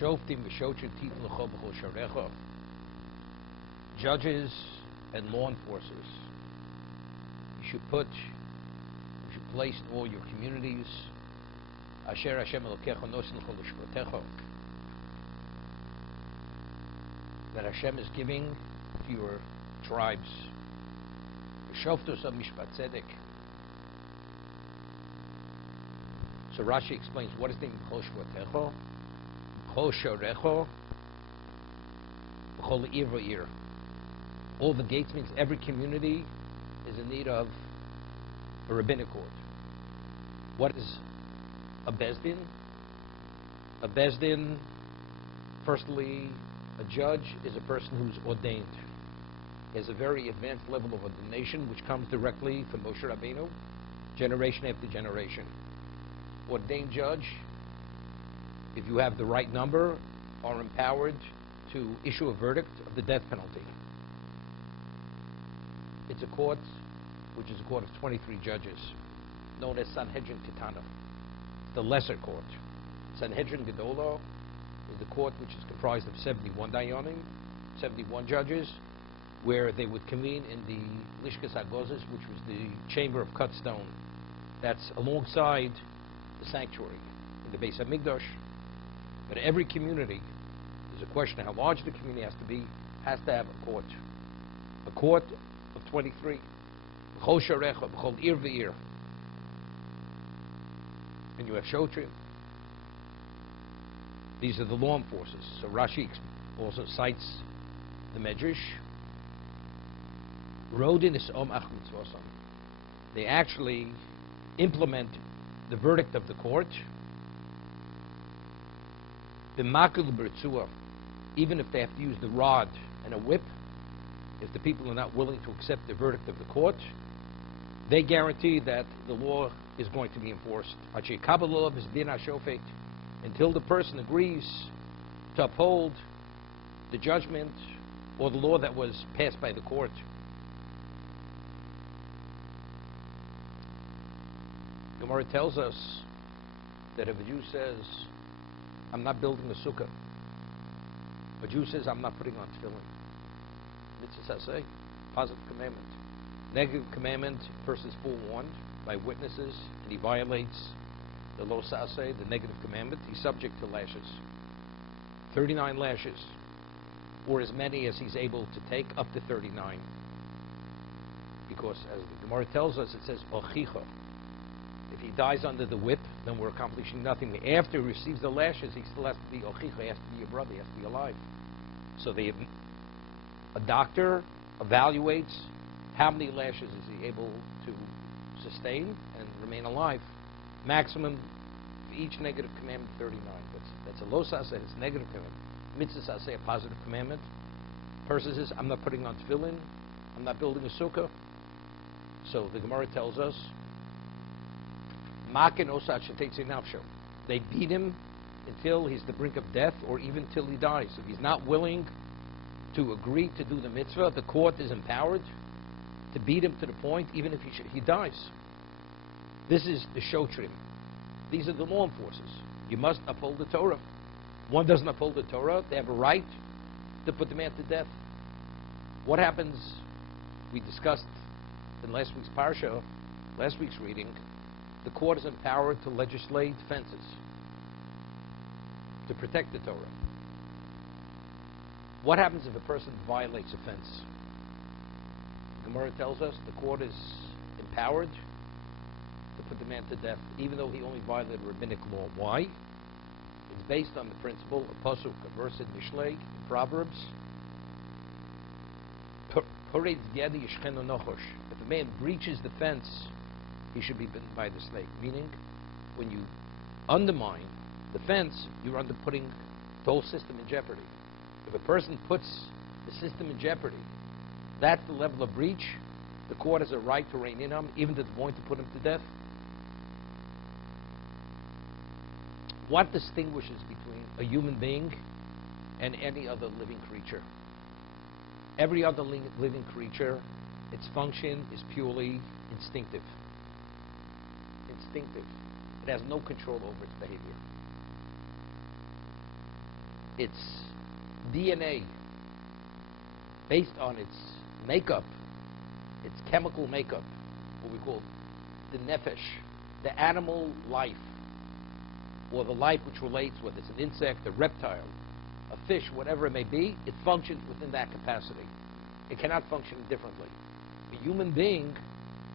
Shoftim v'shotrim tit l'cho b'chol sharecha. Judges and law enforcers, you should place in all your communities. Asher Hashem Elokecha nosin l'chol l'shvotecha. That Hashem is giving to your tribes. Shoftos of Mishpat Tzedek. So Rashi explains what is the name B'chol Shvotecha, B'chol Sharecha, B'chol Ir V'ir. All the gates means every community is in need of a rabbinic court. What is a bezdin? A bezdin, firstly, a judge is a person who's ordained. He has a very advanced level of ordination, which comes directly from Moshe Rabbeinu, generation after generation. Ordained judge, if you have the right number, are empowered to issue a verdict of the death penalty. It's a court, which is a court of 23 judges, known as Sanhedrin Ketana, the lesser court. Sanhedrin Gedola is the court which is comprised of 71 dayanim, 71 judges, where they would convene in the Lishkas HaGozes, which was the chamber of cut stone. That's alongside the sanctuary in the Beis HaMikdash. But every community, there's a question of how large the community has to be, has to have a court. A court of 23. B'chol sharecha, b'chol ir v'ir. And you have shotrim. These are the law enforcers. So Rashi also cites the Medrash. Rodin is om ach mitzvosam. They actually implement the verdict of the court. B'makil b'ritzua, even if they have to use the rod and a whip, if the people are not willing to accept the verdict of the court, they guarantee that the law is going to be enforced. Until the person agrees to uphold the judgment or the law that was passed by the court. Gemara tells us that if a Jew says, I'm not building a sukkah, a Jew says, I'm not putting on tefillin, mitzvah saseh, positive commandment. Negative commandment, person is forewarned by witnesses, and he violates the lo saseh, the negative commandment, he's subject to lashes. 39 lashes, or as many as he's able to take, up to 39. Because as the Gemara tells us, it says, ochicha. If he dies under the whip, then we're accomplishing nothing. After he receives the lashes, he still has to be ochicha, he has to be your brother, he has to be alive. So a doctor evaluates how many lashes is he able to sustain and remain alive. Maximum for each negative commandment, 39. That's a lo saseh, it's a negative commandment. Mitzvah saseh, a positive commandment. Person says, I'm not putting on tefillin, I'm not building a sukkah. So the Gemara tells us, Makin osat shetetze nafsho. They beat him until he's at the brink of death, or even till he dies. If he's not willing to agree to do the mitzvah, the court is empowered to beat him to the point, even if he dies. This is the shotrim. These are the law enforcers. You must uphold the Torah. One doesn't uphold the Torah, they have a right to put the man to death. What happens, we discussed in last week's parsha, last week's reading, the court is empowered to legislate fences to protect the Torah. What happens if a person violates a fence? Gemara tells us the court is empowered to put the man to death, even though he only violated rabbinic law. Why? It's based on the principle of pasuk, a verse in Mishlei, in Proverbs. If a man breaches the fence, he should be bitten by the snake. Meaning, when you undermine the fence, you're putting the whole system in jeopardy. If a person puts the system in jeopardy, that's the level of breach. The court has a right to rein in him, even to the point to put him to death. What distinguishes between a human being and any other living creature? Every other living creature, its function is purely instinctive. Instinctive. It has no control over its behavior. its DNA, based on its makeup, its chemical makeup, what we call the nefesh, the animal life, or the life which relates, whether it's an insect, a reptile, a fish, whatever it may be, it functions within that capacity. It cannot function differently. A human being,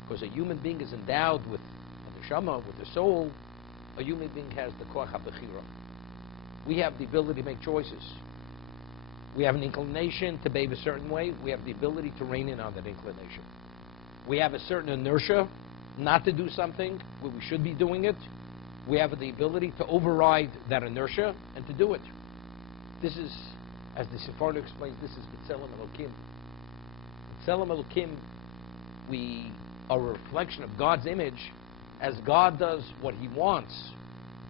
because a human being is endowed with a neshama, with a soul, a human being has the koach habechira. We have the ability to make choices. We have an inclination to behave a certain way. We have the ability to rein in on that inclination. We have a certain inertia not to do something where we should be doing it. We have the ability to override that inertia and to do it. This is, as the Sephardim explains, this is B'Tselem Elokim. B'Tselem Elokim, we are a reflection of God's image. As God does what He wants,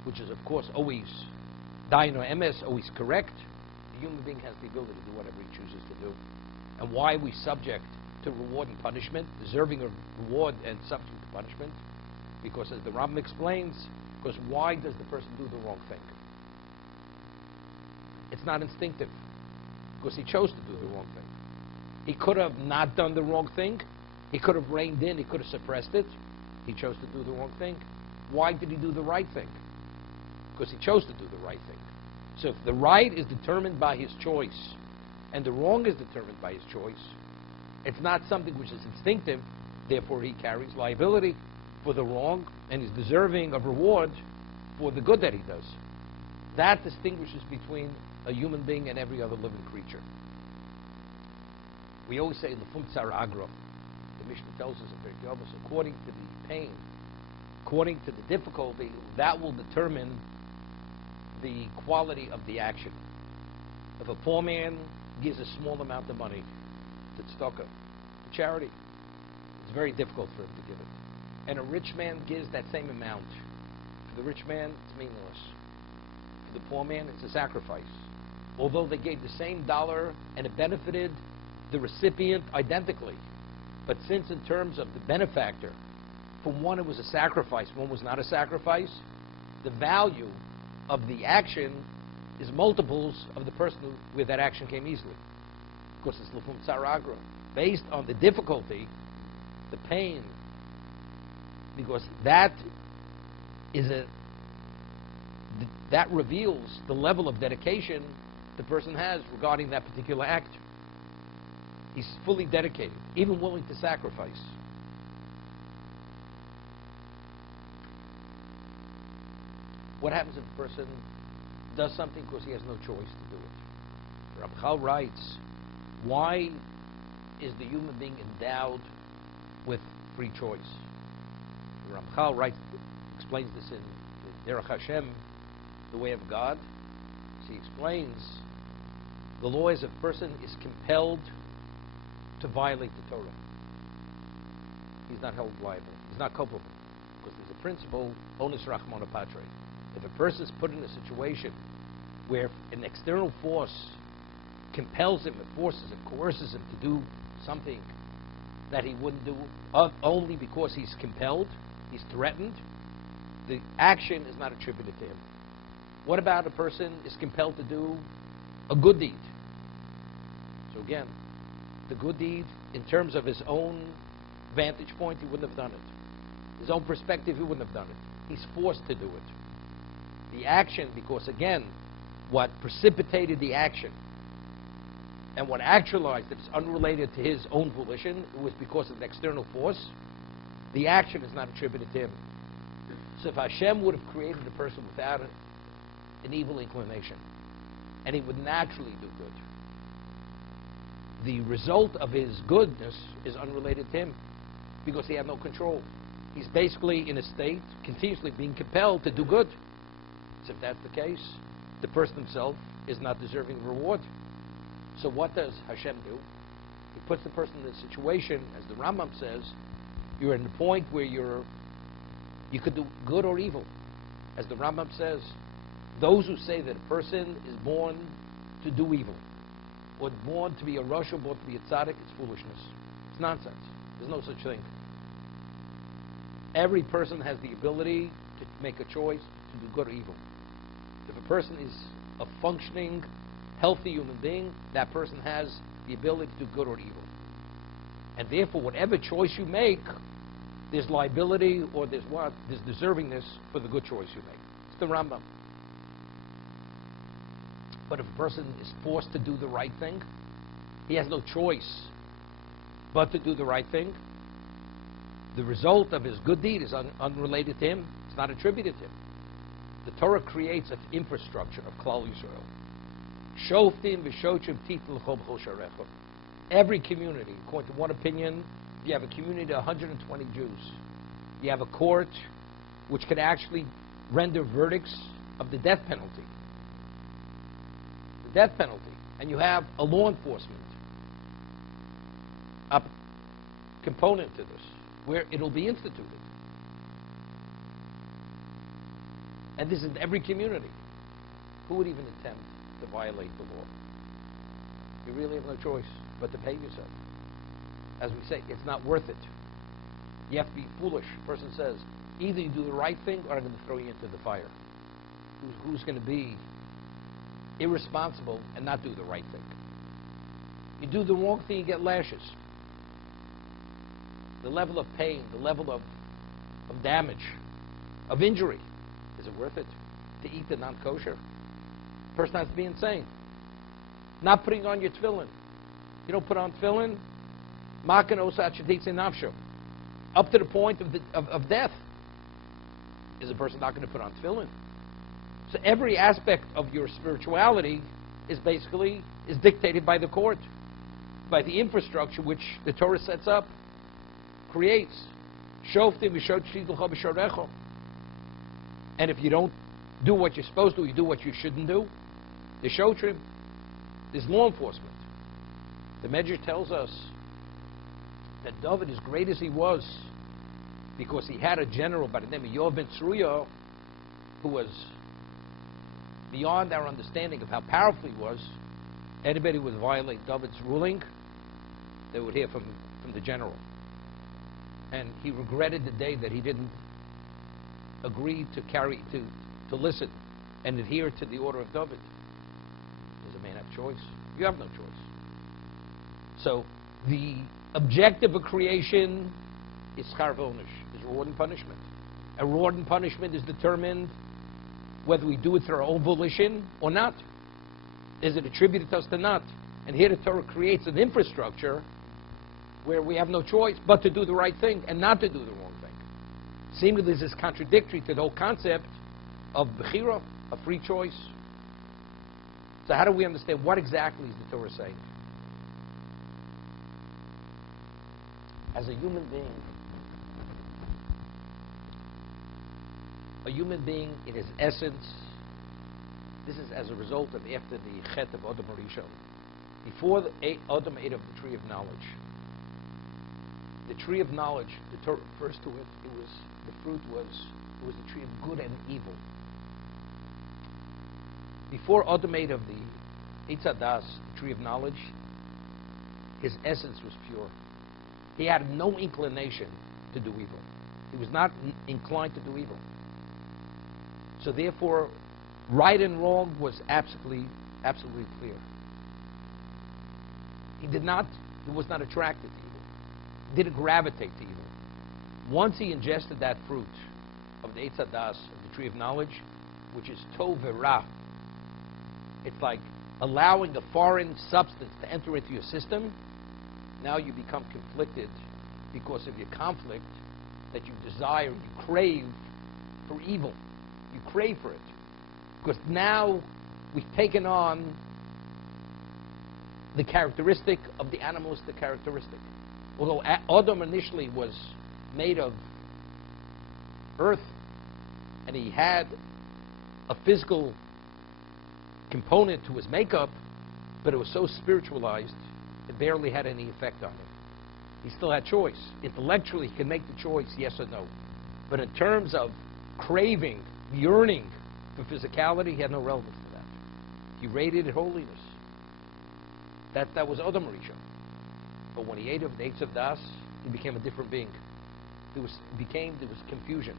which is, of course, always Daino Emes, always correct, the human being has the ability to do whatever he chooses to do. And why are we subject to reward and punishment, deserving of reward and subject to punishment? Because, as the Rambam explains, because why does the person do the wrong thing? It's not instinctive, because he chose to do the wrong thing. He could have not done the wrong thing. He could have reined in. He could have suppressed it. He chose to do the wrong thing. Why did he do the right thing? Because he chose to do the right thing. So if the right is determined by his choice and the wrong is determined by his choice, it's not something which is instinctive. Therefore, he carries liability for the wrong and is deserving of reward for the good that he does. That distinguishes between a human being and every other living creature. We always say in the Fumtzar Agro, the Mishnah tells us in Pirkei Avos, according to the pain, according to the difficulty, that will determine the quality of the action. If a poor man gives a small amount of money to tzedakah, to charity, it's very difficult for him to give it. And a rich man gives that same amount. For the rich man, it's meaningless. For the poor man, it's a sacrifice. Although they gave the same dollar and it benefited the recipient identically. But since in terms of the benefactor, for one it was a sacrifice, one was not a sacrifice, the value of the action is multiples of the person where that action came easily. Of course, it's Lufum Tsaragra. Based on the difficulty, the pain, because that reveals the level of dedication the person has regarding that particular act. He's fully dedicated, even willing to sacrifice. What happens if a person does something because he has no choice to do it? Rabbi Kalatsky writes, why is the human being endowed with free choice? Rabbi Kalatsky writes, explains this in Derech Hashem, the way of God. So he explains, the law is a person is compelled to violate the Torah. He's not held liable. He's not culpable. Because there's a principle, onus rachmana patre. If a person is put in a situation where an external force compels him, forces him, coerces him to do something that he wouldn't do only because he's compelled, he's threatened, the action is not attributed to him. What about a person is compelled to do a good deed? So again, the good deed, in terms of his own vantage point, he wouldn't have done it. His own perspective, he wouldn't have done it. He's forced to do it. The action, because again, what precipitated the action and what actualized it is unrelated to his own volition, it was because of an external force, the action is not attributed to him. So if Hashem would have created a person without an evil inclination, and he would naturally do good, the result of his goodness is unrelated to him because he had no control. He's basically in a state continuously being compelled to do good. So if that's the case, the person himself is not deserving of reward. So what does Hashem do? He puts the person in a situation, as the Rambam says, you're at the point where you could do good or evil. As the Rambam says, those who say that a person is born to do evil, or born to be a Rosh, or born to be a tzaddik, it's foolishness. It's nonsense. There's no such thing. Every person has the ability to make a choice to do good or evil. If a person is a functioning healthy human being, that person has the ability to do good or evil. And therefore, whatever choice you make, there's liability or there's what? There's deservingness for the good choice you make. It's the Rambam. But if a person is forced to do the right thing, he has no choice but to do the right thing. The result of his good deed is unrelated to him. It's not attributed to him. The Torah creates an infrastructure of Klal Yisrael. Shoftim v'shochim titul chol b'chol sharecha. Every community, according to one opinion, you have a community of 120 Jews. You have a court which can actually render verdicts of the death penalty. The death penalty. And you have a law enforcement component to this, where it'll be instituted. And this is in every community. Who would even attempt to violate the law? You really have no choice but to behave yourself. As we say, it's not worth it. You have to be foolish. A person says, either you do the right thing or I'm going to throw you into the fire. Who's going to be irresponsible and not do the right thing? You do the wrong thing, you get lashes. The level of pain, the level of damage, of injury, is it worth it to eat the non-kosher? The person has to be insane. Not putting on your tefillin. You don't put on tefillin, up to the point of death. Is a person not going to put on tefillin? So every aspect of your spirituality is dictated by the court, by the infrastructure which the Torah sets up, creates. And if you don't do what you're supposed to, you do what you shouldn't do. The Shoftim, there's law enforcement. The Medrash tells us that David, as great as he was, because he had a general by the name of Yoav ben Tzruya, who was beyond our understanding of how powerful he was. Anybody who would violate David's ruling, they would hear from the general. And he regretted the day that he didn't agree to listen and adhere to the order of David. Does a man have choice? You have no choice. So the objective of creation is schar v'onish, is reward and punishment. And reward and punishment is determined whether we do it through our own volition or not. Is it attributed to us or not? And here the Torah creates an infrastructure where we have no choice but to do the right thing and not to do the wrong thing. Seemingly this is contradictory to the whole concept of bechira, of free choice. So how do we understand what exactly is the Torah saying? As a human being in his essence, this is as a result of after the chet of Adam Rishon. Before Adam ate of the tree of knowledge. The tree of knowledge, the Torah refers to it, the tree of good and evil. Before Adam ate of the Eitz Hadas, the tree of knowledge, his essence was pure. He had no inclination to do evil. He was not inclined to do evil. So therefore, right and wrong was absolutely clear. He was not attracted to evil. He didn't gravitate to evil. Once he ingested that fruit of the Eitz Hadas, of the tree of knowledge, which is tov v'ra, it's like allowing a foreign substance to enter into your system. Now you become conflicted because of your conflict that you desire, you crave for evil. You crave for it. Because now we've taken on the characteristic of the animalistic characteristic. Although Adam initially was made of earth and he had a physical component to his makeup, but it was so spiritualized it barely had any effect on him. He still had choice. Intellectually, he could make the choice, yes or no. But in terms of craving, yearning for physicality, he had no relevance to that. He radiated holiness. That was Adam Rishon. But when he ate of the Eitz Hadas, he became a different being. There was confusion.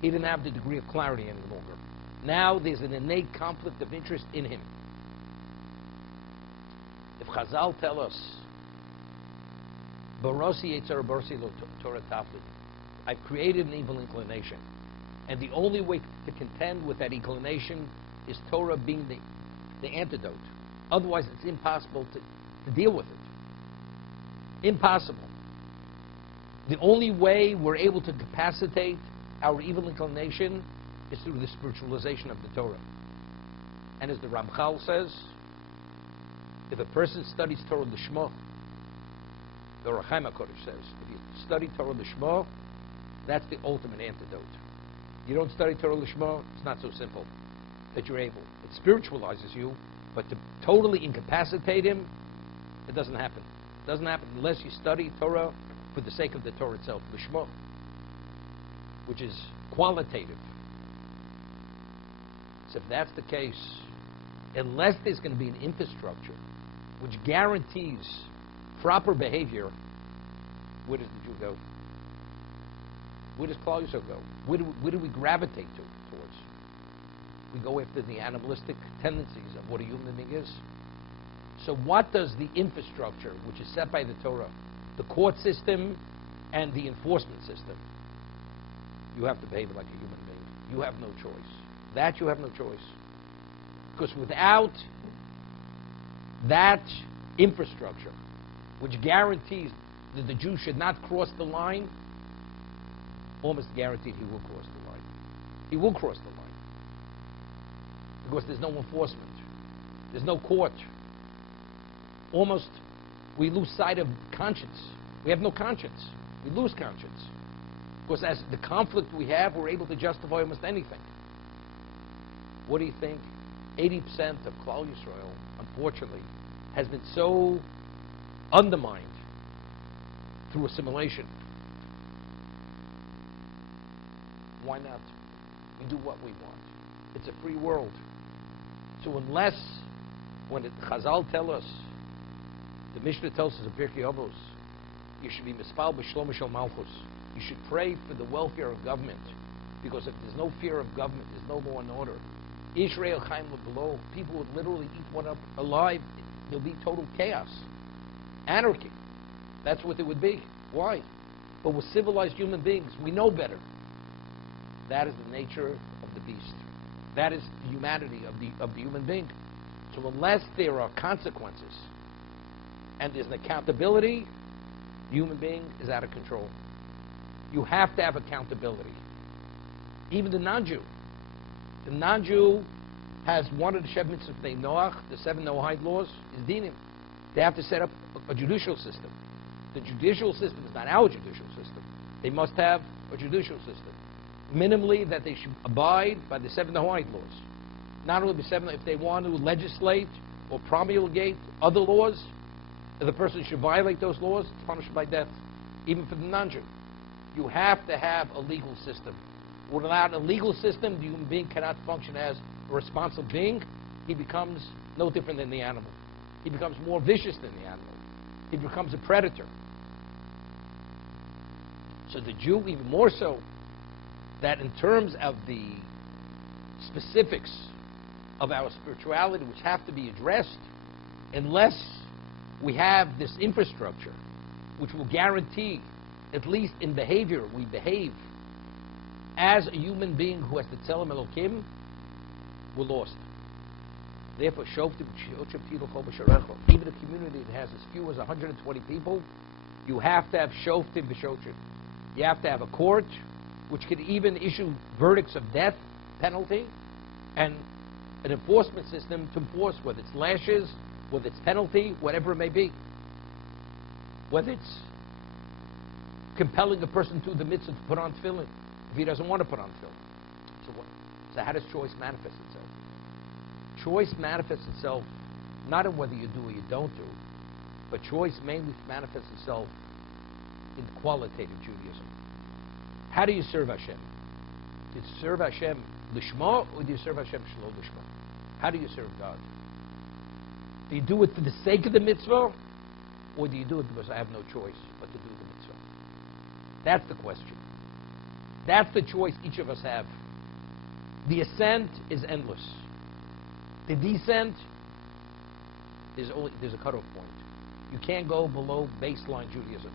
He didn't have the degree of clarity any longer. Now there's an innate conflict of interest in him. Chazal tell us, Barosi Yitzhar Barosi Lo Torah Taflid, I've created an evil inclination, and the only way to contend with that inclination is Torah being the antidote. Otherwise, it's impossible to deal with it. Impossible. The only way we're able to capacitate our evil inclination is through the spiritualization of the Torah. And as the Ramchal says, if a person studies Torah Lishma, the Ohr HaChaim HaKodesh says, if you study Torah Lishma, that's the ultimate antidote. You don't study Torah Lishma, it's not so simple that you're able. It spiritualizes you, but to totally incapacitate him, it doesn't happen. It doesn't happen unless you study Torah for the sake of the Torah itself, Lishma, which is qualitative. So if that's the case, unless there's going to be an infrastructure which guarantees proper behavior, where does the Jew go? Where does Klal Yisrael go? Where do we gravitate towards? We go after the animalistic tendencies of what a human being is. So what does the infrastructure, which is set by the Torah, the court system and the enforcement system, you have to behave like a human being. You have no choice. That you have no choice. Because without that infrastructure, which guarantees that the Jew should not cross the line, almost guaranteed he will cross the line. He will cross the line. Because there's no enforcement. There's no court. Almost we lose sight of conscience. We have no conscience. We lose conscience. Because as the conflict we have, we're able to justify almost anything. What do you think? 80% of Klal Yisrael, unfortunately, has been so undermined through assimilation. Why not? We do what we want. It's a free world. So unless, when the Chazal tell us, the Mishnah tells us in Pirkei Avos, you should be mispal b'shlom shel malchus. You should pray for the welfare of government, because if there's no fear of government, there's no law and order. Israel Chaim below, people would literally eat one up alive. There'll be total chaos, anarchy. That's what it would be. Why? But we're civilized human beings. We know better. That is the nature of the beast. That is the humanity of the human being. So unless there are consequences and there's an accountability, the human being is out of control. You have to have accountability. Even the non-Jew. The non-Jew has one of the Shev Mitzvot named Noach, the 7 Noahide laws, is dinim. They have to set up a judicial system. The judicial system is not our judicial system. They must have a judicial system. Minimally, that they should abide by the 7 Noahide laws. Not only the 7, if they want to legislate or promulgate other laws, if the person should violate those laws, it's punished by death, even for the non-Jew. You have to have a legal system. Without a legal system, the human being cannot function as a responsible being. He becomes no different than the animal. He becomes more vicious than the animal. He becomes a predator. So the Jew, even more so, that in terms of the specifics of our spirituality, which have to be addressed, unless we have this infrastructure, which will guarantee, at least in behavior, we behave as a human being who has the Tzelem Elokim, we're lost. Therefore, Shoftim, even a community that has as few as 120 people, you have to have Shoftim b'Shochim. You have to have a court which can even issue verdicts of death penalty, and an enforcement system to enforce, whether it's lashes, whether it's penalty, whatever it may be. Whether it's compelling a person to the mitzvah to put on tefillin if he doesn't want to put on tefillin. So how does choice manifest itself? Choice manifests itself not in whether you do or you don't do, but choice mainly manifests itself in qualitative Judaism. How do you serve Hashem? Do you serve Hashem lishma, or do you serve Hashem shelo lishma? How do you serve God? Do you do it for the sake of the mitzvah, or do you do it because I have no choice but to do the mitzvah? That's the question. That's the choice each of us have. The ascent is endless. The descent there's a cutoff point. You can't go below baseline Judaism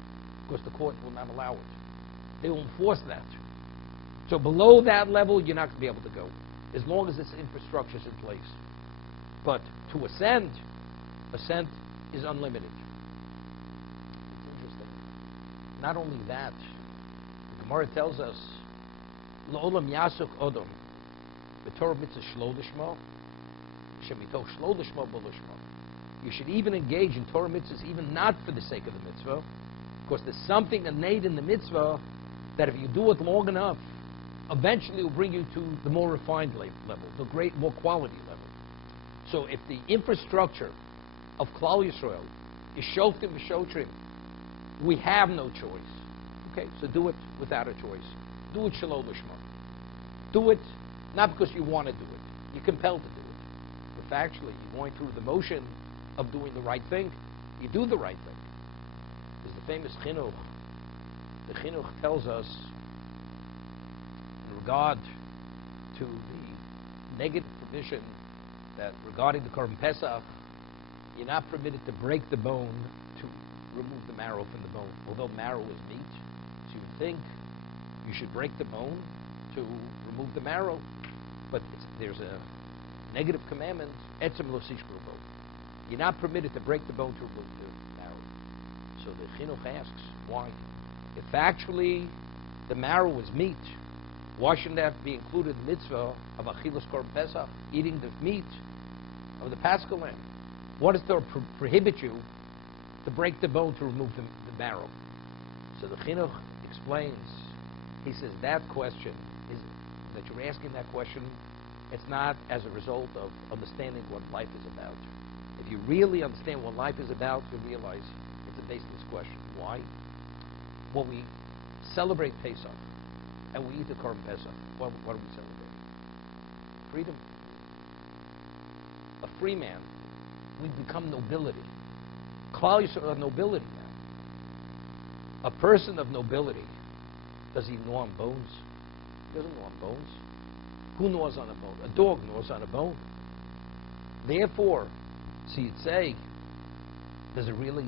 because the court will not allow it. They will enforce that. So below that level, you're not going to be able to go, as long as this infrastructure is in place. But to ascend is unlimited. It's interesting. Not only that, the Gemara tells us, L'olam yasuk odom, b'torah mitzvah shlo lishmo, shemitoch shlo lishmo b'lishmo. You should even engage in Torah mitzvahs, even not for the sake of the mitzvah, because there's something innate in the mitzvah that if you do it long enough, eventually will bring you to the more refined level, the more quality level. So if the infrastructure of Klal Yisrael is Shoftim v'Shotrim, we have no choice. Okay, so do it without a choice. Do it Shelo Lishma. Do it not because you want to do it. You're compelled to do it. But factually, you're going through the motion of doing the right thing. You do the right thing. There's the famous chinuch. The chinuch tells us in regard to the negative provision that regarding the Korban Pesach, you're not permitted to break the bone to remove the marrow from the bone. Although marrow is meat, so you think you should break the bone to remove the marrow. But there's a negative commandment, etzem lo sishkru bo. You're not permitted to break the bone to remove the marrow. So the chinuch asks, why? If actually the marrow is meat, why shouldn't that be included in the mitzvah of achilas korban pesach, eating the meat of the Paschal lamb? What does Torah prohibit you to break the bone to remove the marrow? So the chinuch explains. He says that question is that you're asking that question. It's not as a result of understanding what life is about. If you really understand what life is about, you realize it's a baseless question. Why? When we celebrate Pesach and we eat the Korban Pesach, what do we celebrate? Freedom. A free man. We become nobility. Klal Yisrael are nobility now. A person of nobility, does he gnaw on bones? He doesn't gnaw on bones. Who gnaws on a bone? A dog gnaws on a bone. Therefore, so you'd say, does it really,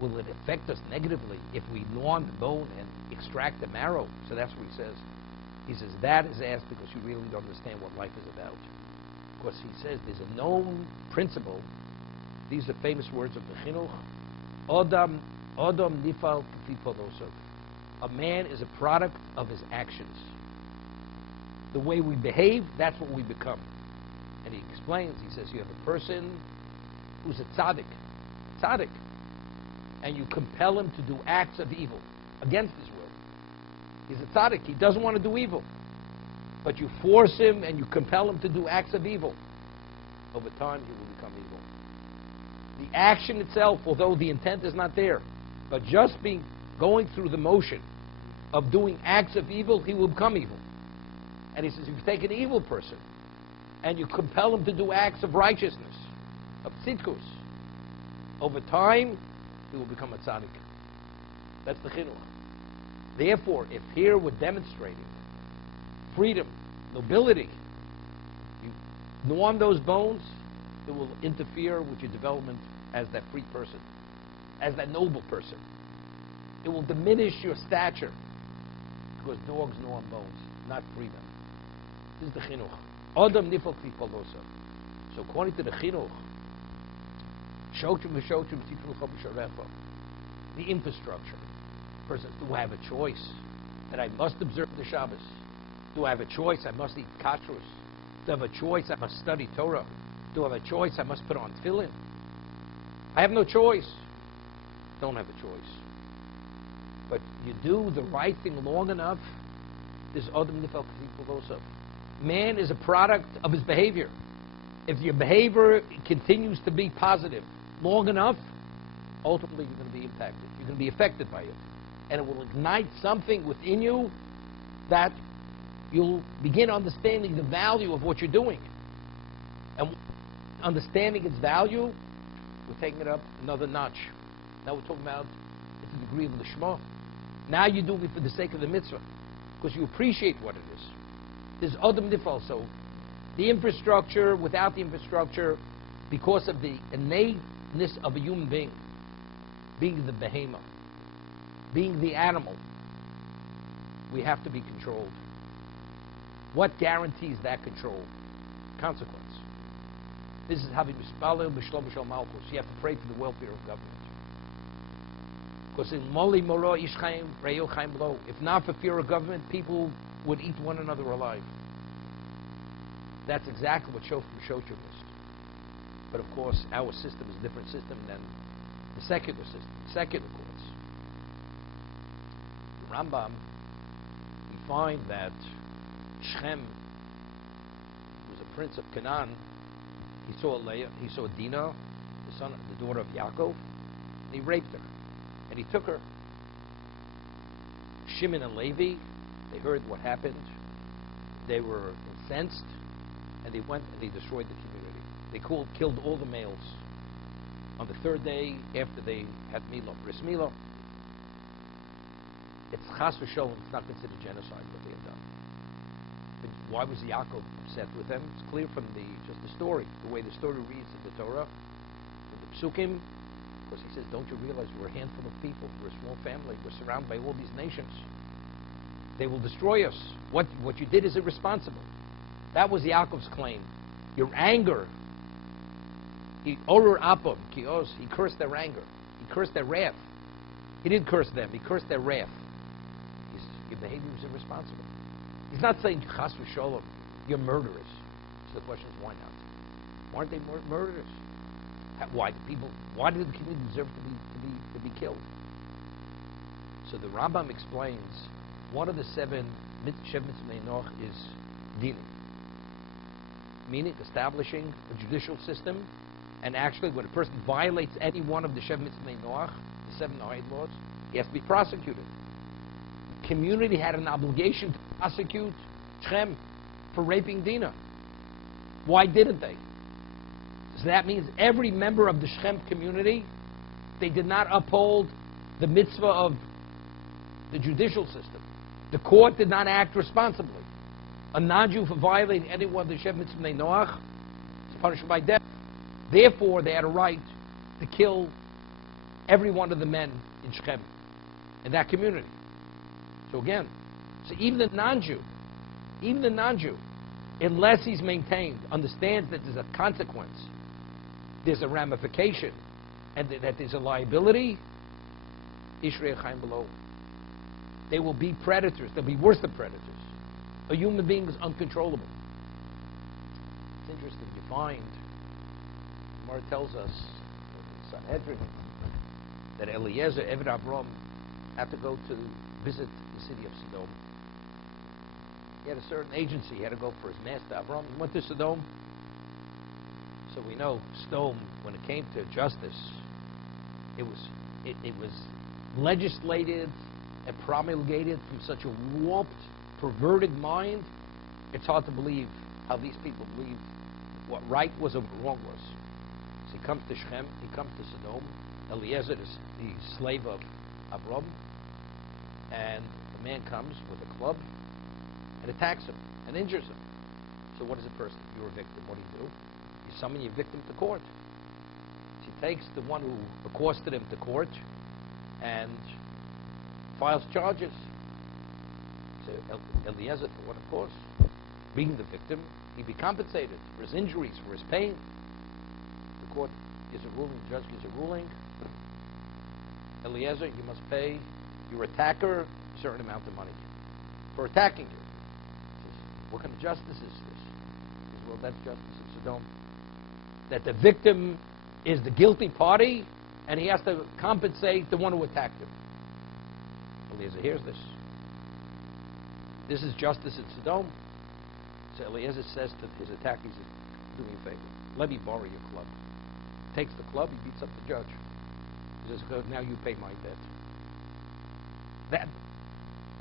will it affect us negatively if we gnaw on the bone and extract the marrow? So that's what he says. He says that is asked because you really don't understand what life is about. Because he says there's a known principle. These are famous words of the chinuch. Adam nifal k'fi podosov. A man is a product of his actions. The way we behave, that's what we become. And he explains, he says, you have a person who's a tzaddik, and you compel him to do acts of evil against his will. He's a tzaddik, he doesn't want to do evil. But you force him and you compel him to do acts of evil. Over time, he will become evil. The action itself, although the intent is not there, but just going through the motion of doing acts of evil, he will become evil. And he says, if you take an evil person and you compel him to do acts of righteousness, of tzidkus, over time, he will become a tzaddik. That's the chinuch. Therefore, if here we're demonstrating freedom, nobility, you gnaw on those bones, it will interfere with your development as that free person, as that noble person. It will diminish your stature because dogs gnaw on bones, not freedom. This is the chinuch. Adam nifal k'fi palosa. So according to the chinuch, the infrastructure. Person, do I have a choice that I must observe the Shabbos? Do I have a choice I must eat kashrus? Do I have a choice I must study Torah? Do I have a choice I must put on tefillin? I have no choice. Don't have a choice. But you do the right thing long enough, there's Adam nifal k'fi palosa. Man is a product of his behavior. If your behavior continues to be positive long enough, ultimately you're going to be impacted. You're going to be affected by it. And it will ignite something within you that you'll begin understanding the value of what you're doing. And understanding its value, we're taking it up another notch. Now we're talking about the degree of lishma. Now you're doing it for the sake of the mitzvah, because you appreciate what it is. There's Adam nifal, so the infrastructure, without the infrastructure, because of the innateness of a human being, being the behemoth, being the animal, we have to be controlled. What guarantees that control? Consequence. This is having mispalel b'shlom b'shel malchus. You have to pray for the welfare of government. Because in moli moro ish chaim re'yo chaim lo. If not for fear of government, people would eat one another alive. That's exactly what Shoftim Shoftim is. But of course, our system is a different system than the secular system, secular courts. The Rambam, we find that Shem was a prince of Canaan. He saw Leah, he saw Dinah, the daughter of Yaakov, and he raped her. And he took her. Shimon and Levi, they heard what happened. They were incensed, and they went and they destroyed the community. They killed all the males. On the third day, after they had Milah, Bris Milah, it's chas v'sholem, it's not considered genocide what they had done. But why was Yaakov upset with them? It's clear from just the story, the way the story reads in the Torah, in the Psukim, because he says, don't you realize we're a handful of people, we're a small family, we're surrounded by all these nations. They will destroy us. What you did is irresponsible. That was Yaakov's claim. Your anger, he orur apam, he cursed their anger. He cursed their wrath. He didn't curse them, he cursed their wrath. Your behavior was irresponsible. He's not saying, chas v'sholem, you're murderers. So the question is, why not? Why aren't they murderers? Why did the community deserve to be killed? So the Rambam explains, one of the seven Shev Mitzvah Noach is dinim, meaning establishing a judicial system. And actually, when a person violates any one of the Shev Mitzvah Noach, the 7 Noahide laws, he has to be prosecuted. The community had an obligation to prosecute Shem for raping Dinah. Why didn't they? So that means every member of the Shem community, they did not uphold the mitzvah of the judicial system. The court did not act responsibly. A non-Jew for violating any one of the Shev Mitzvah Noach is punishable by death. Therefore, they had a right to kill every one of the men in Shechem, in that community. So again, even the non-Jew, unless he's maintained, understands that there's a consequence, there's a ramification, and that there's a liability, Ishrei Chaim below. They will be predators. They'll be worse than predators. A human being is uncontrollable. It's interesting. You find, Gemara tells us, Sanhedrin, that Eliezer, Eved Avram, had to go to visit the city of Sodom. He had a certain agency. He had to go for his master, Avram. He went to Sodom. So we know Sodom, when it came to justice, it was legislated and promulgated from such a warped, perverted mind. It's hard to believe how these people believed what right was and what wrong was. So he comes to Shechem, he comes to Sodom. Eliezer is the slave of Avram, and the man comes with a club and attacks him and injures him. So what is a person? You're a victim. What do? You summon your victim to court. She takes the one who accosted him to court and files charges. So Eliezer, for what, of course? Being the victim, he'd be compensated for his injuries, for his pain. The court gives a ruling, the judge gives a ruling. Eliezer, you must pay your attacker a certain amount of money for attacking you. He says, what kind of justice is this? He says, well, that's justice in Sodom. That the victim is the guilty party, and he has to compensate the one who attacked him. Eliezer hears this. This is justice in Sodom. So Eliezer says to his attacker, he says, do me a favor, let me borrow your club. He takes the club, he beats up the judge. He says, now you pay my debt. That,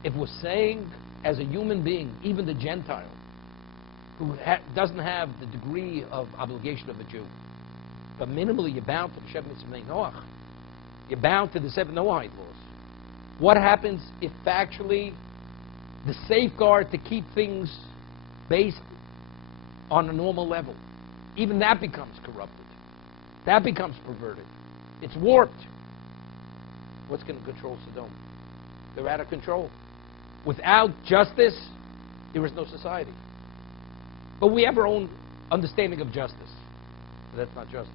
if we're saying, as a human being, even the Gentile, who doesn't have the degree of obligation of a Jew, but minimally you're bound to the Shev Mitzvah Noach. You're bound to the 7 Noahide laws. What happens if factually the safeguard to keep things based on a normal level, even that becomes corrupted? That becomes perverted. It's warped. What's going to control Sodom? They're out of control. Without justice, there is no society. But we have our own understanding of justice. That's not justice.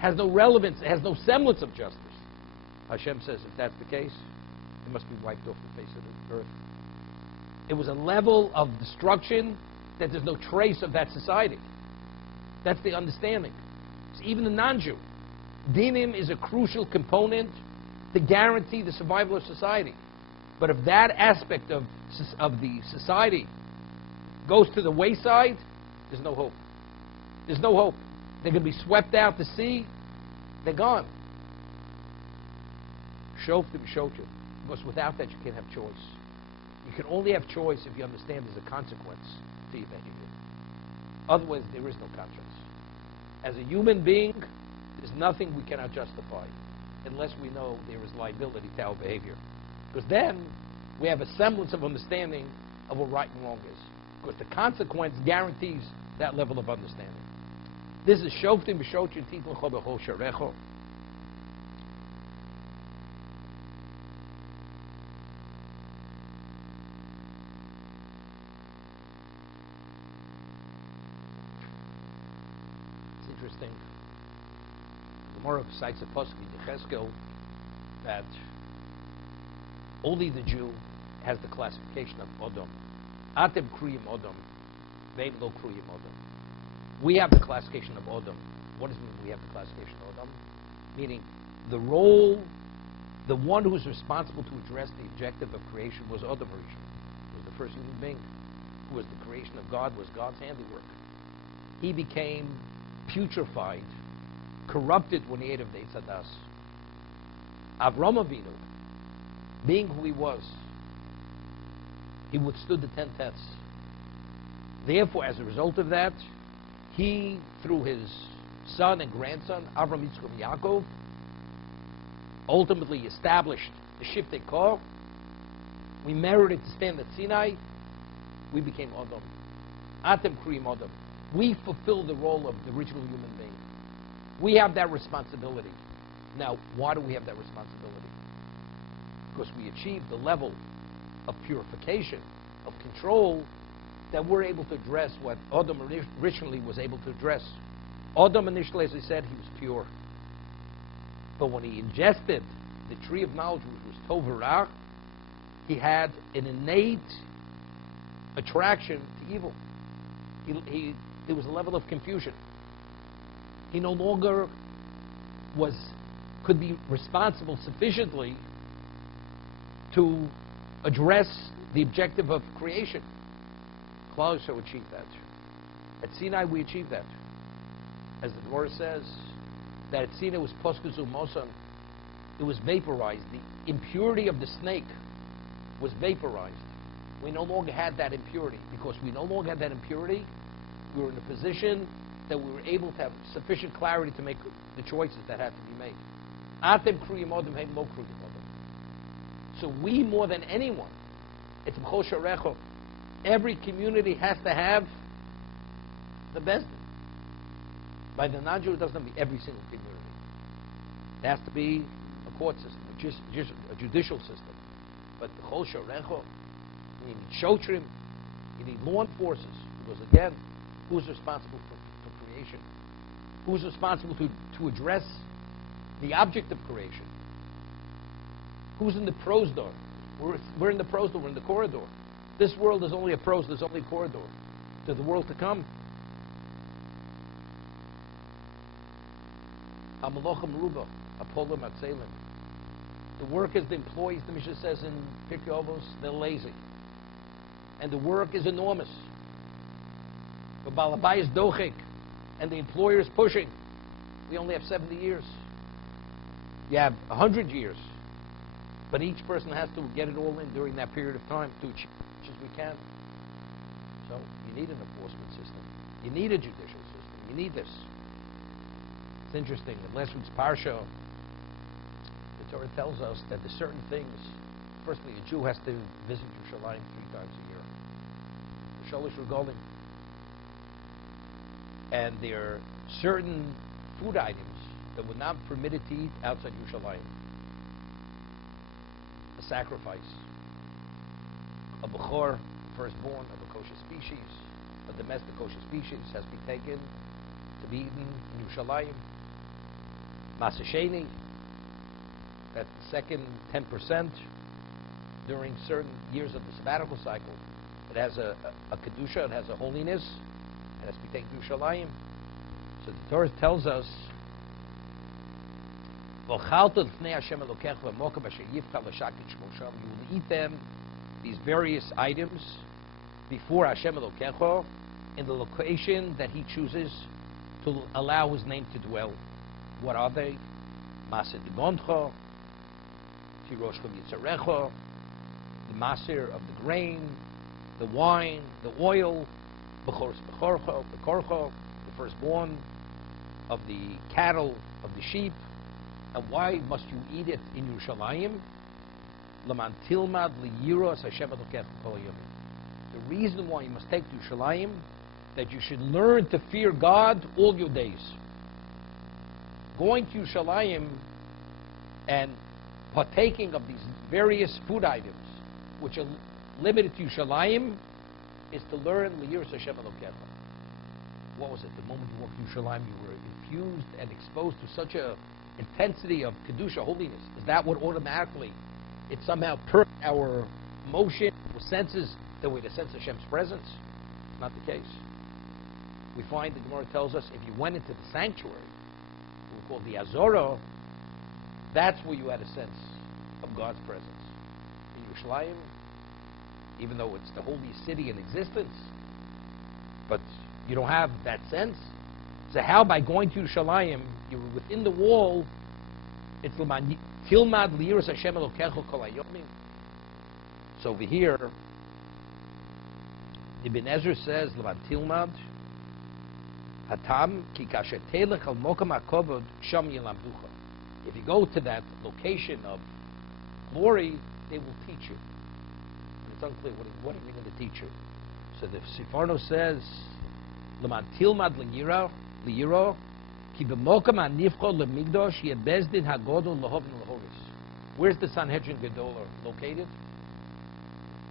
Has no relevance, it has no semblance of justice. Hashem says if that's the case, it must be wiped off the face of the earth. It was a level of destruction that there's no trace of that society. That's the understanding. So even the non-Jew, dinim is a crucial component to guarantee the survival of society. But if that aspect of the society goes to the wayside, there's no hope. There's no hope. They're going to be swept out to sea. They're gone. Shoftim, Shoftim. Because without that, you can't have choice. You can only have choice if you understand there's a consequence to your behavior. Otherwise, there is no conscience. As a human being, there's nothing we cannot justify unless we know there is liability to our behavior. Because then we have a semblance of understanding of what right and wrong is. Because the consequence guarantees that level of understanding. This is Shoftim b'Shoftim Titlecho b'Chol Sharecho. It's interesting. The Gemara cites a pasuk in Yechezkel that only the Jew has the classification of Odom. Atem kriyim Odom, ve'em lo kriyim Odom. We have the classification of Odom. What does it mean we have the classification of Odom? Meaning the role, the one who's responsible to address the objective of creation was Odom Rishon. Was the first human being who was the creation of God, was God's handiwork. He became putrefied, corrupted when he ate of the Eitz Hadas. Avram Avinu, being who he was, he withstood the 10 tests. Therefore, as a result of that, he, through his son and grandson, Avram, Yitzchak, and Yaakov, ultimately established the Shiftei Kor. We merited to stand at Sinai. We became Odom. Atem kriyim Odom. We fulfill the role of the original human being. We have that responsibility. Now, why do we have that responsibility? Because we achieved the level of purification, of control, that we're able to address what Adam originally was able to address. Adam initially, as I said, he was pure. But when he ingested the tree of knowledge, which was Tov Ra, he had an innate attraction to evil. There was a level of confusion. He no longer could be responsible sufficiently to address the objective of creation. Klal Yisrael achieved that. At Sinai, we achieved that. As the Torah says, that at Sinai was poskuzu mosan, it was vaporized. The impurity of the snake was vaporized. We no longer had that impurity. Because we no longer had that impurity, we were in a position that we were able to have sufficient clarity to make the choices that had to be made. Atem kriyim Odom, heim lo kriyim Odom. So we, more than anyone, it's b'chol sharecho. Every community has to have the best. By the non-Jew, it doesn't have to be every single community. It has to be a court system, a judicial system. But b'chol sharecho, you need shotrim, you need law enforcers. Because again, who's responsible for creation? Who's responsible to address the object of creation? Who's in the prosdor? We're in the prosdor, we're in the corridor. This world is only a pros, there's only a corridor to the world to come. The workers, the employees, the Mishnah says in Pirkei Avos, they're lazy. And the work is enormous. The Balabai is dochik, and the employer is pushing. We only have 70 years. You have 100 years. But each person has to get it all in during that period of time to achieve as much as we can. So you need an enforcement system. You need a judicial system. You need this. It's interesting. In last week's Parsha, the Torah tells us that there's certain things. Firstly, a Jew has to visit Yerushalayim 3 times a year. Shalosh Regalim. And there are certain food items that were not permitted to eat outside Yerushalayim. A sacrifice, a bechor, firstborn of a kosher species, a domestic kosher species, has to be taken to be eaten in Yerushalayim. Masasheni, that's the second 10% during certain years of the sabbatical cycle. It has a kedusha, it has a holiness, it has to be taken to Yerushalayim. So the Torah tells us, you will eat them, these various items, before Hashem Elokecha, in the location that He chooses to allow His name to dwell. What are they? Maser Degoncha, Tiroshcha Yitzarecha, the maser of the grain, the wine, the oil, Bechoros Bekorcha, the firstborn of the cattle, of the sheep. And why must you eat it in Yerushalayim? Laman tilmad liyiros Hashem Elokecha kol hayomim. The reason why you must take to Yerushalayim, that you should learn to fear God all your days. Going to Yerushalayim and partaking of these various food items, which are limited to Yerushalayim, is to learn liyiros Hashem Elokecha. What was it? The moment you walked to Yerushalayim, you were infused and exposed to such a intensity of kedusha, holiness. Is that what automatically it somehow perked our emotion or senses that way to sense Hashem's presence? It's not the case. We find the Gemara tells us if you went into the sanctuary, what we call the Azorah, that's where you had a sense of God's presence. In Yerushalayim, even though it's the holiest city in existence, but you don't have that sense. So how by going to Yerushalayim, you were within the wall, it's tilmad liyiros Hashem Elokecha kol hayomim. So over here, Ibn Ezra says, tilmad hatam ki kasher telech al mokam hakovod sham yilamducha. If you go to that location of glory, they will teach you. And it's unclear what are we going to teach you. So the Siforno says, tilmad liyiro ki b'mokam hanifcho lemigdosh yebezdin hagodol lahovin lahovis. Where's the Sanhedrin Gedolah located?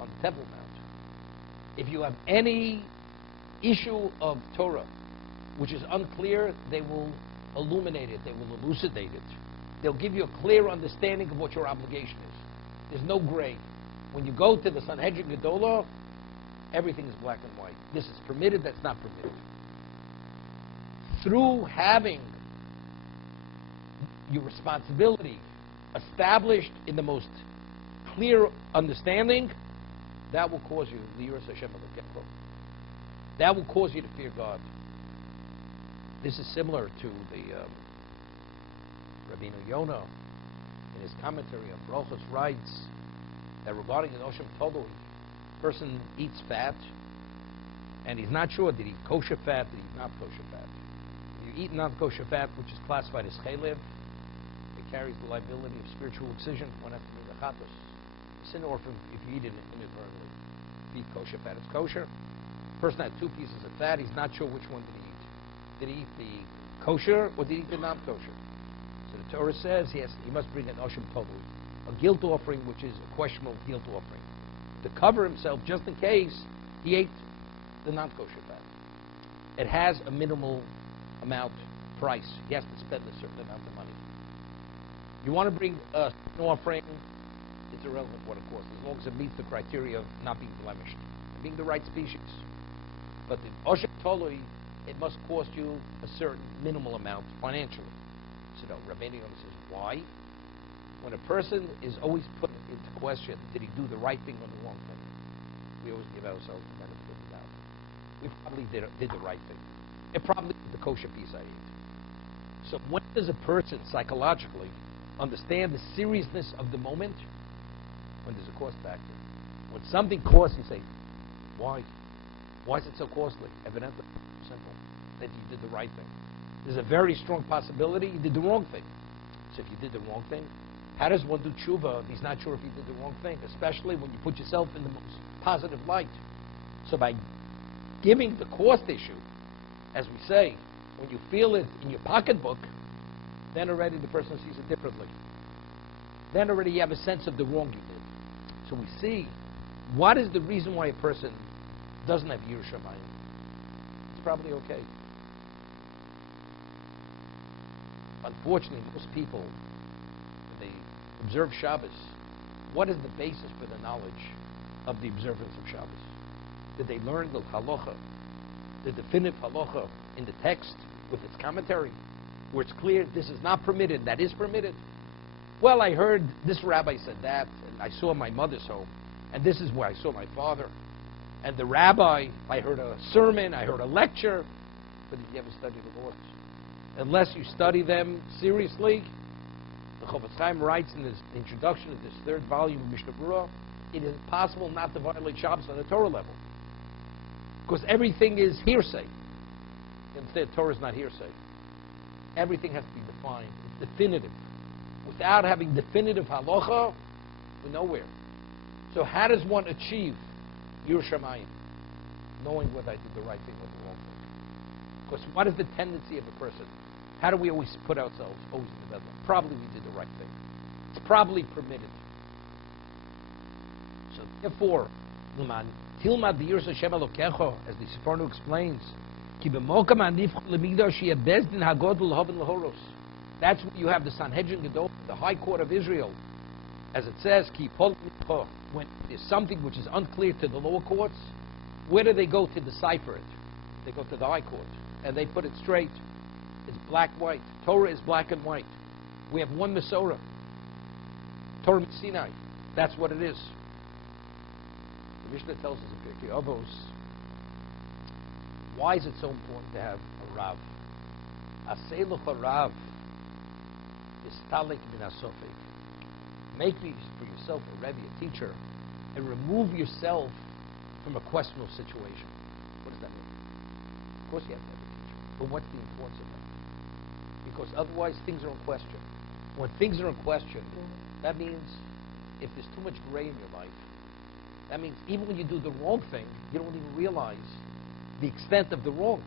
On the Temple Mount. If you have any issue of Torah which is unclear, they will illuminate it, they will elucidate it. They'll give you a clear understanding of what your obligation is. There's no gray. When you go to the Sanhedrin Gedolah, everything is black and white. This is permitted, that's not permitted. Through having your responsibility established in the most clear understanding, that will cause you liyiros Hashem Elokecha. That will cause you to fear God. This is similar to the Rabbeinu Yonah in his commentary on Brochos writes that regarding an Osham Todoi, person eats fat and he's not sure did he eat kosher fat, did he eat not kosher fat. If you eat non-kosher fat, which is classified as chaylev, it carries the liability of spiritual excision. One has to be the chatos. Sin orphan if you eat it inadvertently. If you eat kosher fat, it's kosher. Person had 2 pieces of fat, he's not sure which one did he eat. Did he eat the kosher or did he eat the non-kosher? So the Torah says he must bring an osham tovui, a guilt offering, which is a questionable guilt offering, to cover himself just in case he ate the non-kosher fat. It has a minimal amount price. He has to spend a certain amount of money. You want to bring an offering, it's irrelevant what it costs, as long as it meets the criteria of not being blemished, being the right species. But the osham tolui, it must cost you a certain minimal amount financially. So no, Rabbeinu Yonah says, why? When a person is always put into question, did he do the right thing or the wrong thing? We always give ourselves the benefit of the doubt. We probably did the right thing. It probably was the kosher piece I ate. So when does a person psychologically understand the seriousness of the moment? When there's a cost factor. When something costs, you say, why? Why is it so costly? Evidently, simple, that you did the right thing. There's a very strong possibility you did the wrong thing. So if you did the wrong thing, how does one do tshuva if he's not sure if he did the wrong thing? Especially when you put yourself in the most positive light. So by giving the cost issue, as we say, When you feel it in your pocketbook, then already the person sees it differently. Then already you have a sense of the wrong you did. So we see, what is the reason why a person doesn't have Yiras Shamayim? It's probably okay. Unfortunately, most people, when they observe Shabbos, what is the basis for the knowledge of the observance of Shabbos? Did they learn the halacha, the definitive halacha in the text with its commentary, where it's clear this is not permitted, that is permitted? Well, I heard this rabbi said that, and I saw my mother's home, and this is where I saw my father. And the rabbi, I heard a sermon, I heard a lecture, but did you ever study the laws? Unless you study them seriously, the Chofetz Chaim writes in his introduction of this third volume of Mishnah Berurah, it is impossible not to violate Shabbos on the Torah level. Because everything is hearsay. Instead, Torah is not hearsay. Everything has to be defined. It's definitive. Without having definitive halacha, we're nowhere. So how does one achieve Yiras Shamayim? Knowing whether I did the right thing or the wrong thing. Because what is the tendency of a person? How do we always put ourselves always in the bedlam? Probably we did the right thing. It's probably permitted. So therefore, Tilmad the Yiras Hashem Elokecho, as the Seforno explains, Ki b'mokam hanifch lemigdash yeh bezdin hagodol lahaven lahoros. That's what you have the Sanhedrin Gadol, the High Court of Israel, as it says, Ki pol micho. When there's something which is unclear to the lower courts, where do they go to decipher it? They go to the High Court, and they put it straight. It's black-white. Torah is black and white. We have one Masorah. Torah Sinai. That's what it is. The Mishnah tells us in Pirkei Avos, why is it so important to have a Rav? Aseh lecha Rav istalik min hasofek. Make me for yourself a Rebbe, a teacher, and remove yourself from a questionable situation. What does that mean? Of course you have to have a teacher. But what's the importance of that? Because otherwise things are in question. When things are in question, that means if there's too much gray in your life, that means even when you do the wrong thing, you don't even realize the extent of the wrong.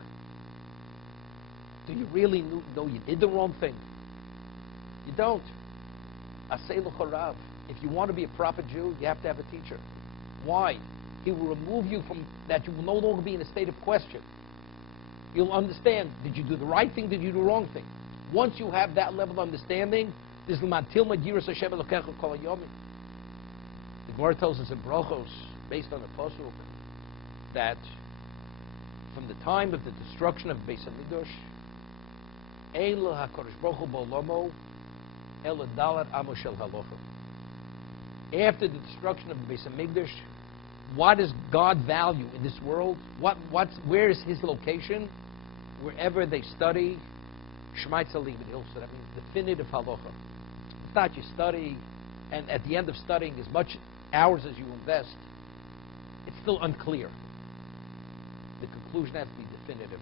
Do you really know you did the wrong thing? You don't. Aseh lecha Rav. If you want to be a proper Jew, you have to have a teacher. Why? He will remove you from that. You will no longer be in a state of question. You'll understand, did you do the right thing, did you do the wrong thing? Once you have that level of understanding, this is tilmad Yiras Hashem Elokecho kol hayomim. The Gemara tells us in Brachos, based on the pasuk, that from the time of the destruction of Beis Hamikdash, ein lo HaKadosh Baruch Hu b'olamo ela dalat amo shel halacha. After the destruction of Beis Hamikdash, what does God value in this world? Where is His location? Wherever they study Shema Tzalim and Hilsa. That means definitive halacha. It's not you study, and at the end of studying as much hours as you invest, it's still unclear. The conclusion has to be definitive.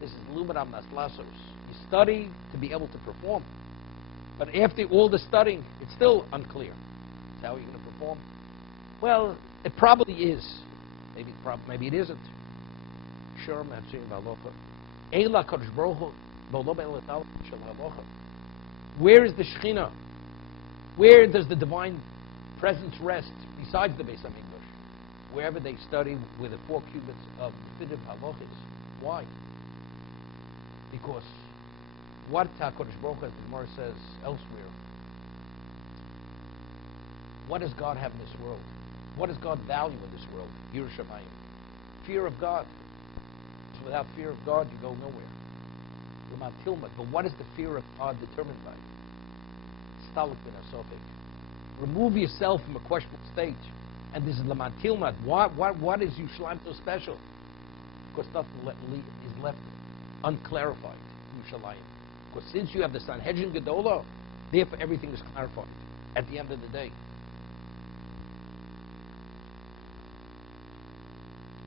This is Luminam Naslasos. You study to be able to perform. But after all the studying, it's still unclear. So how are you going to perform? Well, it probably is. Maybe it isn't. Sure, I'm not saying halacha. Eila Kadosh Baruch Hu b'olamo ela dalat shel halacha. Where is the Shekhinah? Where does the divine presence rest besides the Beis Hamikdash? Wherever they study with the 4 cubits of definitive halachas. Why? Because what HaKadosh Baruch Hu, as the Gemara says elsewhere, what does God have in this world? What does God value in this world? Yiras Shamayim. Fear of God. So without fear of God, you go nowhere. But what is the fear of God determined by? Stalik bin Asofik. Remove yourself from a questionable state. And this is Laman Tilmad. What is Yerushalayim so special? Because nothing is left unclarified in Yerushalayim. Because since you have the Sanhedrin Gedolah, therefore everything is clarified at the end of the day.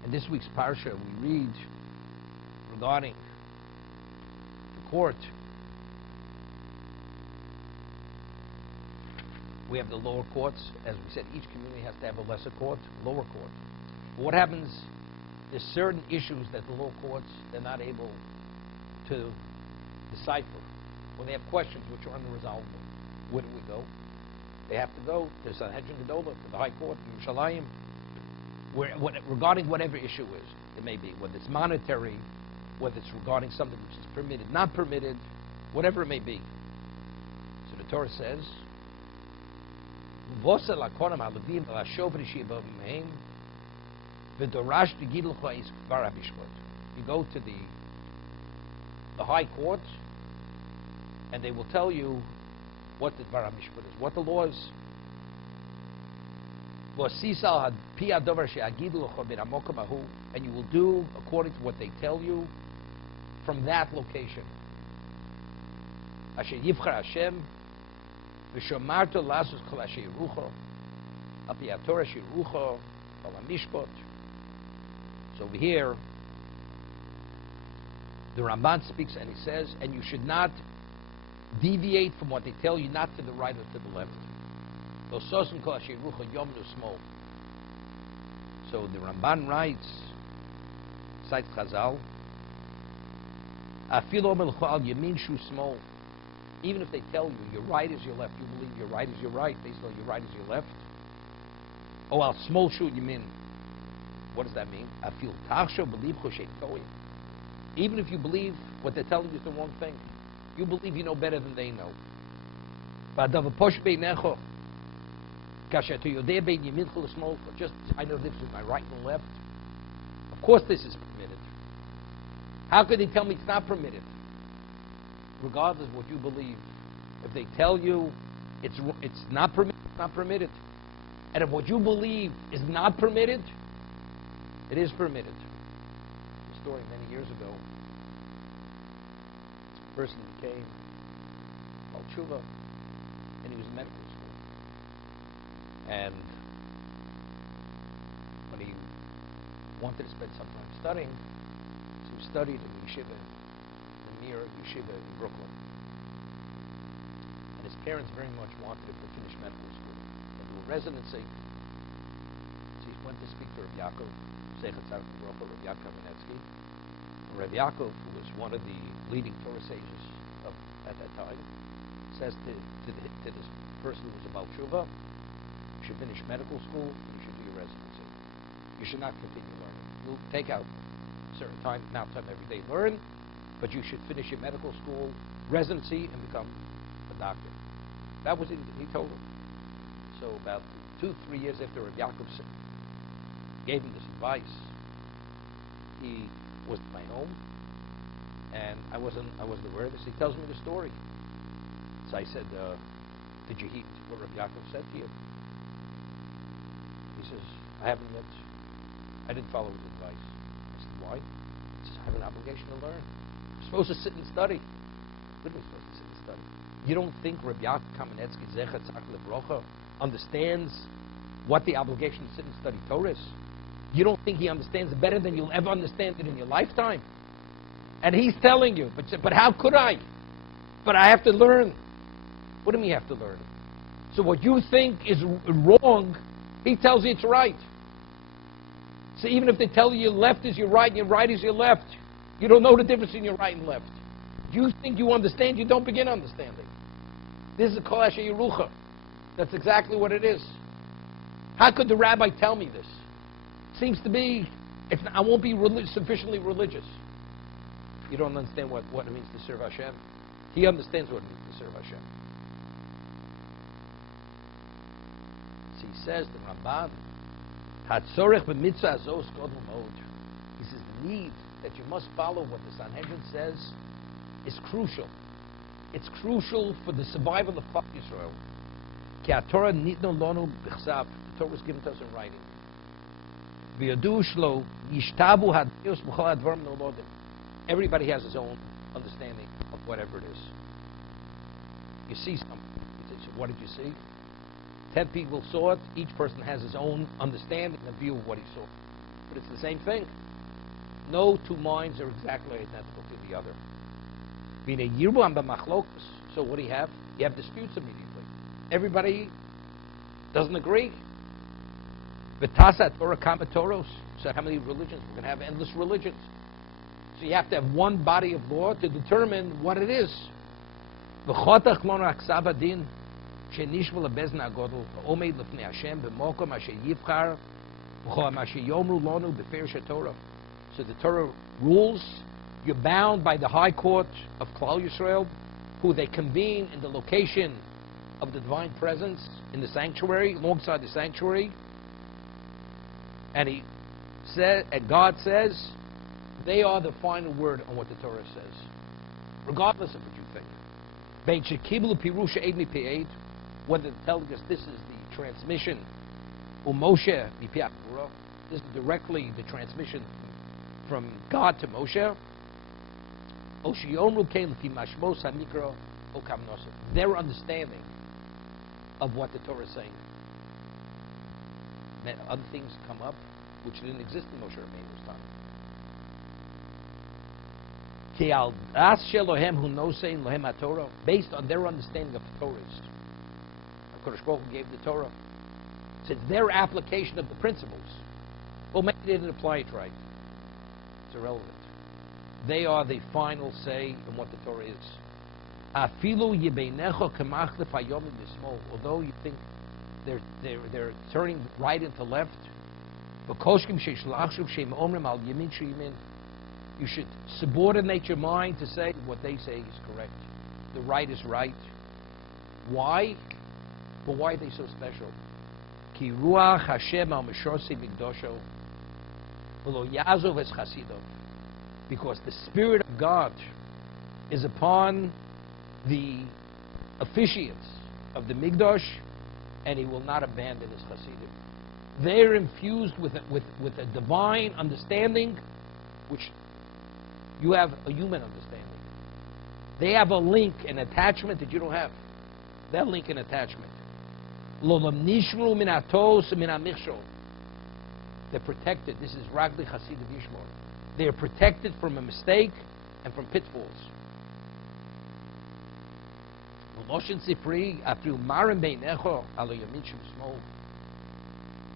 In this week's parsha, we read regarding the court. We have the lower courts. As we said, each community has to have a lesser court, lower court. But what happens there's certain issues that the law courts, they're not able to decipher, or they have questions which are unresolvable. Where do we go? They have to go to Sanhedrin Gedolah, to the High Court in Yerushalayim, regarding whatever issue it may be, whether it's monetary, whether it's regarding something which is permitted, not permitted, whatever it may be. So the Torah says, you go to the High Court, and they will tell you what the Dvar HaMishpat is, what the law is. And you will do according to what they tell you from that location. Asher yivchar Hashem v'shomarto lasos kol asher yerucho al pi haTorah asher yerucho al HaMishpat. So over here, the Ramban speaks and he says, and you should not deviate from what they tell you, not to the right or to the left. So the Ramban writes, cites Chazal, even if they tell you your right is your left, you believe your right is your right, they tell your right is your left. Oh, al small shu yamin. What does that mean? Even if you believe what they're telling you is the wrong thing, you believe you know better than they know. Just I know this is my right and left. Of course this is permitted. How could they tell me it's not permitted? Regardless of what you believe, if they tell you it's not permitted, it's not permitted. And if what you believe is not permitted, it is permitted. A story many years ago. A person came, called Tshuva, and he was in medical school. And when he wanted to spend some time studying, so he studied in yeshiva, near yeshiva in Brooklyn. And his parents very much wanted him to finish medical school and do a residency. So he went to speak to Rabbi Yaakov, Rabbi Kalatsky. Rabbi Yaakov, who was one of the leading Torah sages at that time, says to this person who was about Tshuva, you should finish medical school, and you should do your residency. You should not continue learning. You'll take out a certain amount of time every day, learn, but you should finish your medical school, residency, and become a doctor. That was it, he told him. So about 2-3 years after Rabbi Yaakov gave him this advice, he was at my home, and I wasn't aware of this. He tells me the story. So I said, did you hear what Rabbi Yaakov said to you? He says, I haven't yet. I didn't follow his advice. I said, why? He says, I have an obligation to learn. I'm supposed to sit and study. What are we supposed to sit and study? You don't think Rabbi Kalatsky Zecher Tzach Lebrocha understands what the obligation to sit and study Torah is? You don't think he understands it better than you'll ever understand it in your lifetime? And he's telling you, but how could I? But I have to learn. What do you mean you have to learn? So what you think is wrong, he tells you it's right. So even if they tell you your left is your right and your right is your left, you don't know the difference between your right and left. You think you understand, you don't begin understanding. This is Kol Asher Yerucha. That's exactly what it is. How could the rabbi tell me this? Seems to be, I won't be sufficiently religious. You don't understand what it means to serve Hashem. He understands what it means to serve Hashem. So he says, the Ramban, HaTzorech b'mitzvah azos godel mod. He says the need that you must follow what the Sanhedrin says is crucial. It's crucial for the survival of Klal Yisrael. Ki HaTorah nitno lonu b'chsav. The Torah was given to us in writing. V'yadu shlo yishtabu hadiyos b'chol hadvarim nolodim. Everybody has his own understanding of whatever it is. You see something. What did you see? 10 people saw it. Each person has his own understanding and view of what he saw. But it's the same thing. No two minds are exactly identical to the other. So what do you have? You have disputes immediately. Everybody doesn't agree. V'tasa Torah kama Toros. So how many religions? We're going to have endless religions. So you have to have one body of law to determine what it is. V'chotach lona aksav adin shenishva lebezna agodol omed lefnei Hashem b'mokom asher yivchar v'chol asher yomru lonu b'ferish Torah. So the Torah rules. You're bound by the high court of Klal Yisrael, who they convene in the location of the divine presence in the sanctuary, alongside the sanctuary. And he said, and God says, they are the final word on what the Torah says, regardless of what you think. Whether they're telling us this is the transmission, this is directly the transmission from God to Moshe. Their understanding of what the Torah is saying. Then other things come up which didn't exist in Moshe Rabbeinu's time. Based on their understanding of the Torah. HaKadosh Baruch Hu gave the Torah. It's their application of the principles. Well, maybe they didn't apply it right. It's irrelevant. They are the final say in what the Torah is. Although you think they're turning right into left, you should subordinate your mind to say what they say is correct. The right is right. Why? But why are they so special? Ki ruach Hashem al mishorsi migdosho v'lo yazov es chasidov. Because the Spirit of God is upon the officiants of the Migdosh, and He will not abandon His Hasidim. They're infused with a divine understanding, which you have a human understanding. They have a link, an attachment that you don't have. That link and attachment. They're protected. This is Ragli Hasidim Yishmor. They are protected from a mistake and from pitfalls.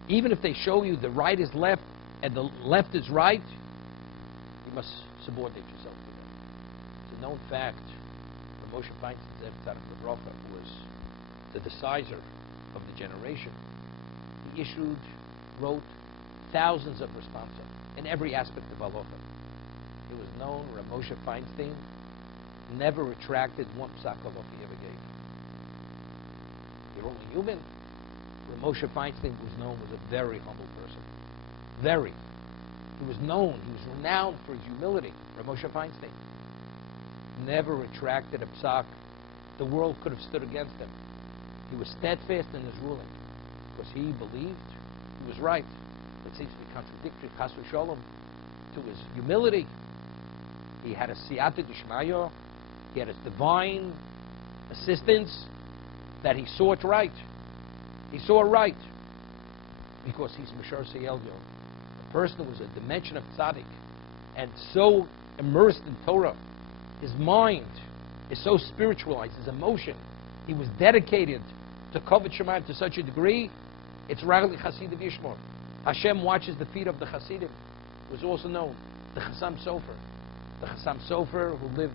Even if they show you the right is left and the left is right, you must subordinate yourself to them. It's a known fact. Moshe Feinstein, who was the decider of the generation, he wrote thousands of responsa in every aspect of halacha. It was known Rav Moshe Feinstein never retracted one psak halacha he ever gave. You're only human. Rav Moshe Feinstein was known as a very humble person. Very. He was known, he was renowned for his humility. Rav Moshe Feinstein never retracted a psak. The world could have stood against him. He was steadfast in his ruling because he believed he was right. It seems to be contradictory, chas v'sholom, to his humility. He had a siyata d'shmaya. He had his divine assistance that he saw it right. He saw it right because he's Mishar Seyelyo, a person who was a dimension of tzaddik and so immersed in Torah. His mind is so spiritualized, his emotion. He was dedicated to Kavod Shemayim to such a degree, it's Ragli Chasidim Yishmor. Hashem watches the feet of the Hasidim. It was also known, the Chassam Sofer. The Chassam Sofer who lived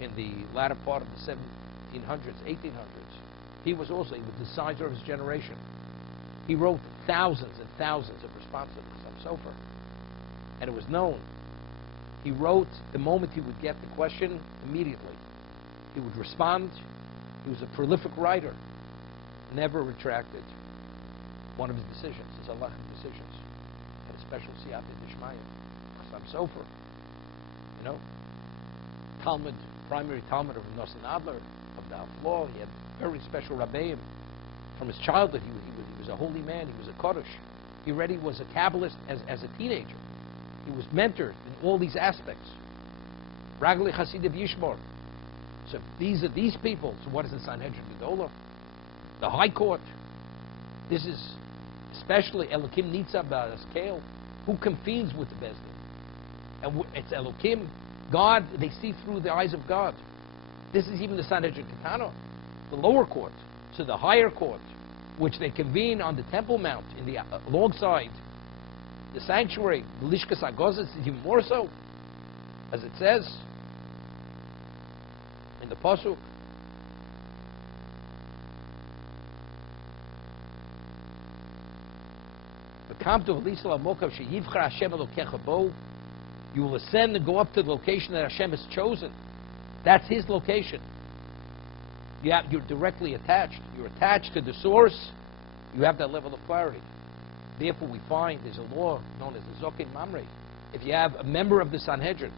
in the latter part of the 1700s, 1800s. He was the decider of his generation. He wrote thousands and thousands of responses to the Chassam Sofer. And it was known. He wrote the moment he would get the question, immediately. He would respond. He was a prolific writer. Never retracted one of his decisions, his halachic decisions. Had a special siyata d'shmaya, Chassam Sofer. You know, Talmud, primary Talmud of Nosson Adler, of the Law. He had very special rabbeim. From his childhood, he was a holy man. He was a Kodesh. He already was a Kabbalist as a teenager. He was mentored in all these aspects. Ragli Chasidim Yishmor. So these are these people. So what is the Sanhedrin Gedolah? The High Court. This is especially Elokim Nitzav Ba'askel, who convenes with the Bezdin. And it's Elokim, God, they see through the eyes of God. This is even the Sanhedrin Ketana, the lower court. So the higher court which they convene on the Temple Mount in the alongside the sanctuary, the Lishkas Agozes, is even more so, as it says in the Pasuk. You will ascend and go up to the location that Hashem has chosen. That's His location. You're directly attached. You're attached to the source. You have that level of clarity. Therefore, we find there's a law known as the Zokin Mamre. If you have a member of the Sanhedrin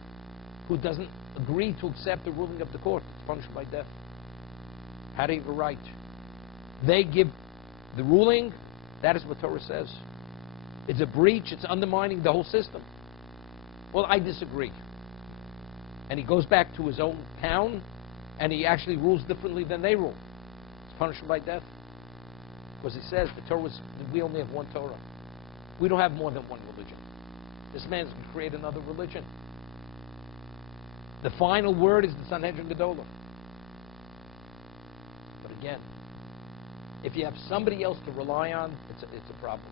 who doesn't agree to accept the ruling of the court, it's punished by death. How do you have a right? They give the ruling. That is what Torah says. It's a breach. It's undermining the whole system. Well, I disagree. And he goes back to his own town, and he actually rules differently than they rule. It's punishment by death. Because he says the Torah we only have one Torah. We don't have more than one religion. This man's going to create another religion. The final word is the Sanhedrin Gedolah. But again, if you have somebody else to rely on, it's a problem.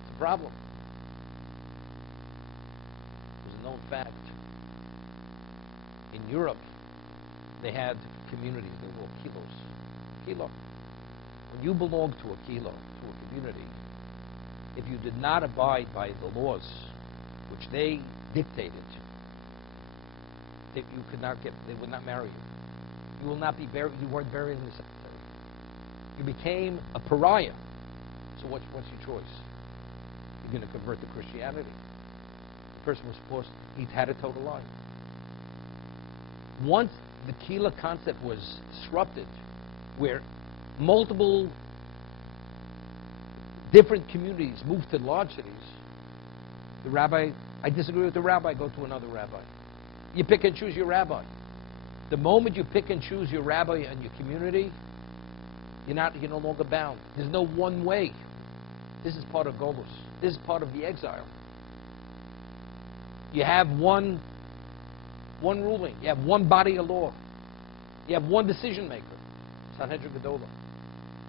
It's a problem. There's a known fact. In Europe, they had communities. They were called kilos. Kilo. When you belong to a kilo, to a community, if you did not abide by the laws which they dictated, that you could not they would not marry you. You will not be buried. You weren't buried in the cemetery. You became a pariah. So what's your choice? You're going to convert to Christianity. The person was forced. He had a total lie. Once the Kila concept was disrupted, where multiple different communities moved to large cities, the rabbi, I disagree with the rabbi, go to another rabbi. You pick and choose your rabbi. The moment you pick and choose your rabbi and your community, you're no longer bound. There's no one way. This is part of Golus. This is part of the exile. You have one ruling. You have one body of law. You have one decision maker. Sanhedrin Gedolah.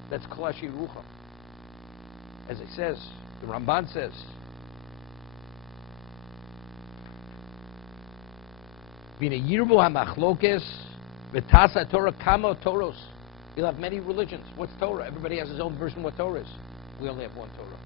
That's Kalashi Rucha. As it says, the Ramban says, Bina Yirbu HaMachlokes V'tasa Torah Kama Toros. You'll have many religions. What's Torah? Everybody has his own version of what Torah is. We only have one Torah.